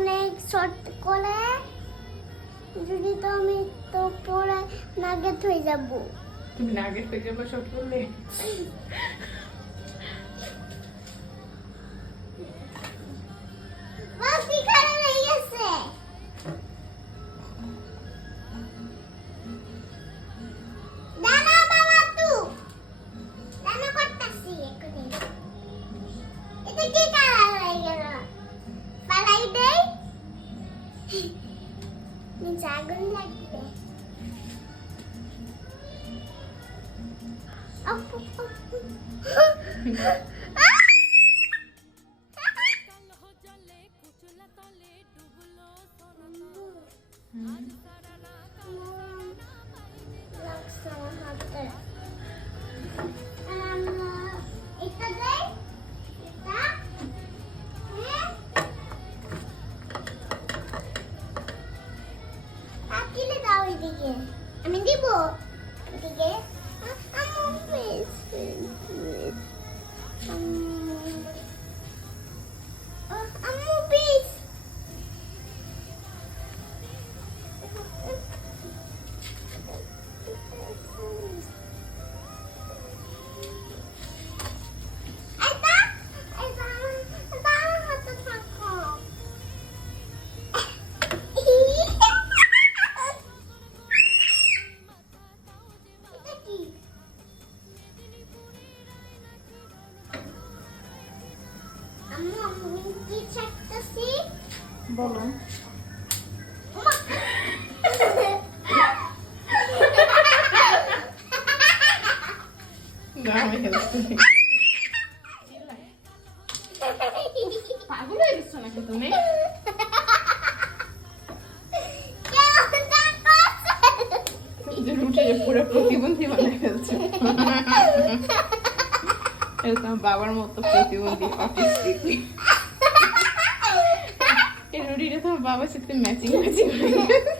অনেক শর্ট করে যদি তো আমি তো পরে নাগেট হয়ে যাব। তুমি নাগেট হয়ে যাবে শর্ট করলে? বাকি খারাপ হয়ে গেছে। দানা বাবা তু দানা করতেছি এখনই। এটা কি কালার হয়ে গেল? পালাই দেই নিচে আগুন লাগবে। আপু আমি দিব এদিকে। আম্মু প্লিজ বলো। পাগল হয়ে গেছো নাকি তুমি? রুটির পুরো প্রতিবন্ধী বানায় ফেলছে। এরকম বাবার মতো প্রতিবন্ধী অটিস্টিক। এই রুটিটা তোমার বাবার সাথে ম্যাচিং ম্যাচিং হয়ে গেছে।